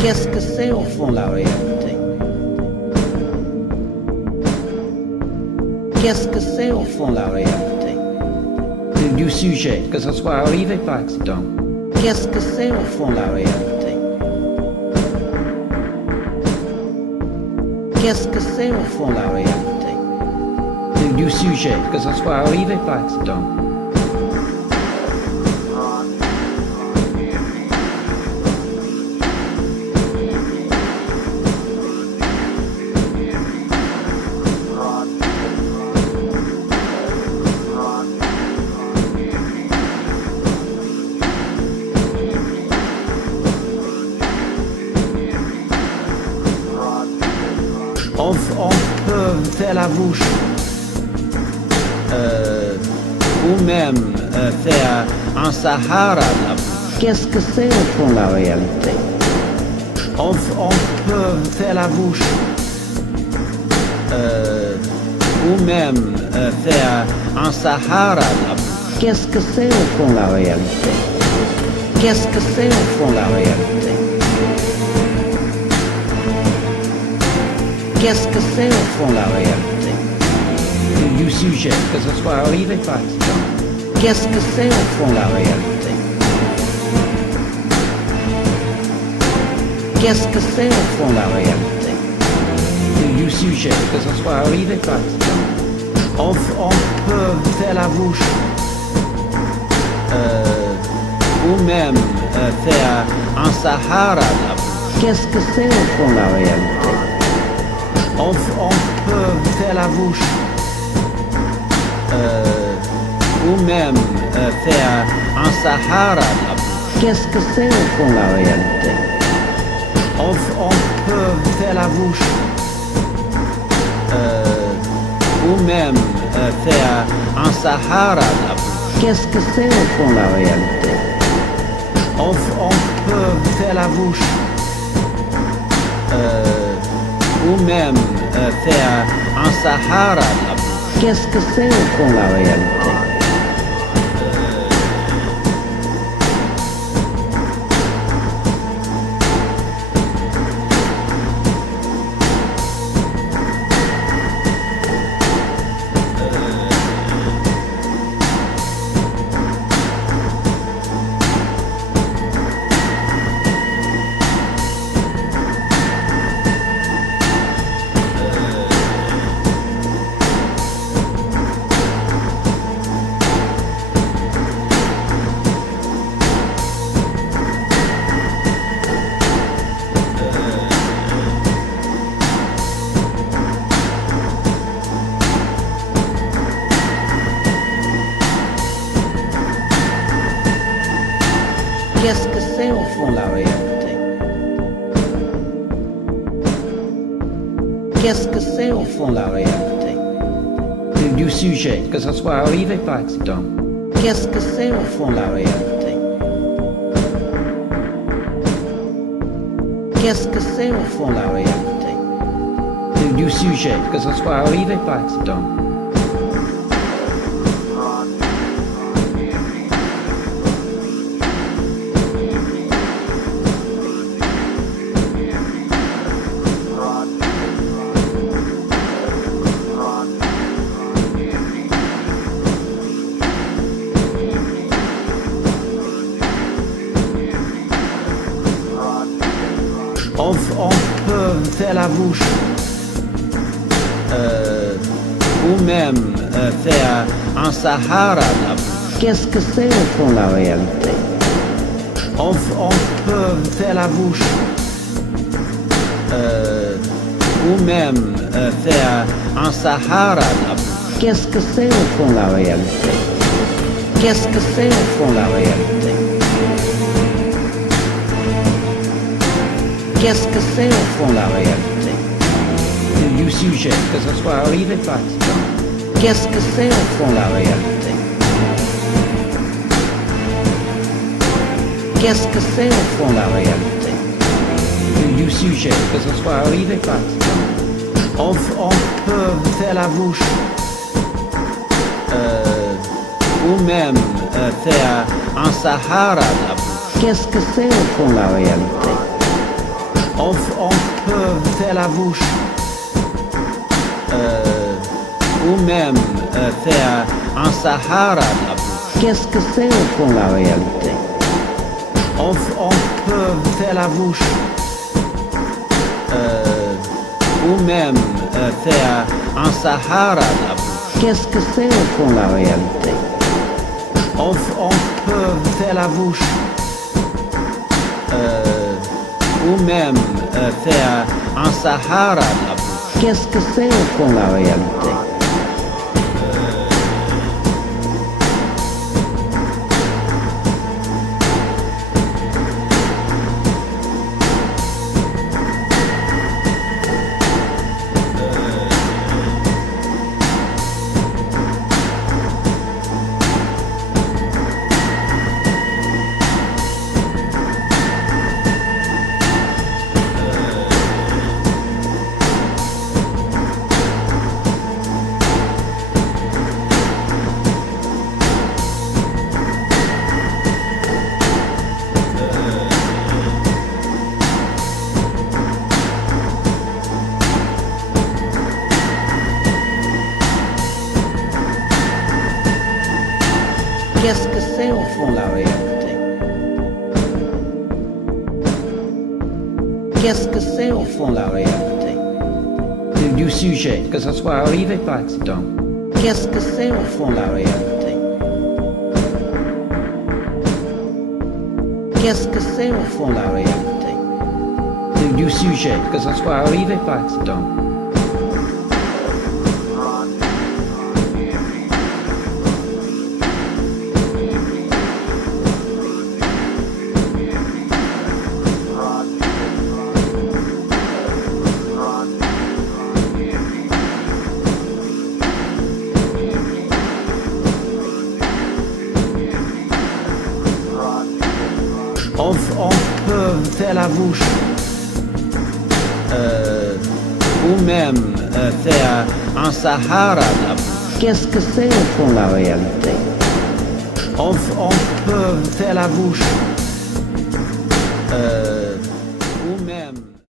Qu'est-ce que c'est au fond la réalité? Qu'est-ce que c'est au fond la réalité? Du sujet, que ce soit arrivé par accident. Qu'est-ce que c'est au fond la réalité? Qu'est-ce que c'est au fond la réalité? Du sujet, que ce soit arrivé par accident. On peut faire la bouche ou même faire un Sahara la bouche. Qu'est-ce que c'est au fond la réalité? On peut faire la bouche ou même faire un Sahara la bouche. Qu'est-ce que c'est au fond la réalité? Qu'est-ce que c'est au fond la réalité? Qu'est-ce que c'est au fond la réalité? Du sujet, que ce soit arrivé par accident. Qu'est-ce que c'est au fond la réalité? Qu'est-ce que c'est au fond la réalité? Du sujet, que ce soit arrivé par accident. On peut faire la bouche ou même faire un Sahara la bouche. Qu'est-ce que c'est au fond la réalité? On peut faire la bouche ou même faire un Sahara la bouche. Qu'est-ce que c'est au fond la réalité? On peut faire la bouche ou même faire un Sahara la bouche. Qu'est-ce que c'est au fond la réalité? On peut faire la bouche ou même faire un Sahara la bouche. Qu'est-ce que c'est au fond la réalité? Qu'est-ce que c'est au fond la réalité? Qu'est-ce que c'est au fond la réalité? Du sujet, que ce soit arrivé par accident. Qu'est-ce que c'est au fond la réalité? Qu'est-ce que c'est au fond la réalité? Du sujet, que ce soit arrivé par accident. On peut faire la bouche ou même faire un Sahara la bouche. Qu'est-ce que c'est au fond la réalité? On peut faire la bouche ou même faire un Sahara la bouche. Qu'est-ce que c'est au fond la réalité? Qu'est-ce que c'est au fond la réalité? Qu'est-ce que c'est au fond la réalité? Du sujet, que ce soit arrivé par accident. Qu'est-ce que c'est au fond la réalité? Qu'est-ce que c'est au fond la réalité? Du sujet, que ce soit arrivé par accident. On peut faire la bouche, ou même faire un Sahara la bouche. Qu'est-ce que c'est au fond la réalité? On peut faire la bouche, ou même faire un Sahara la bouche. Qu'est-ce que c'est au fond la réalité? On peut faire la bouche, ou même faire un Sahara la bouche. Qu'est-ce que c'est au fond la réalité? On peut faire la bouche, ou même faire un Sahara la bouche. Qu'est-ce que c'est au fond la réalité? Qu'est-ce que c'est au fond la réalité? Qu'est-ce que c'est au fond la réalité? Du sujet, que ce soit arrivé par accident. Qu'est-ce que c'est au fond la réalité? Qu'est-ce que c'est au fond la réalité? Du sujet, que ce soit arrivé par accident. On peut faire la bouche, ou même faire un Sahara la bouche. Qu'est-ce que c'est au fond la réalité? On peut faire la bouche,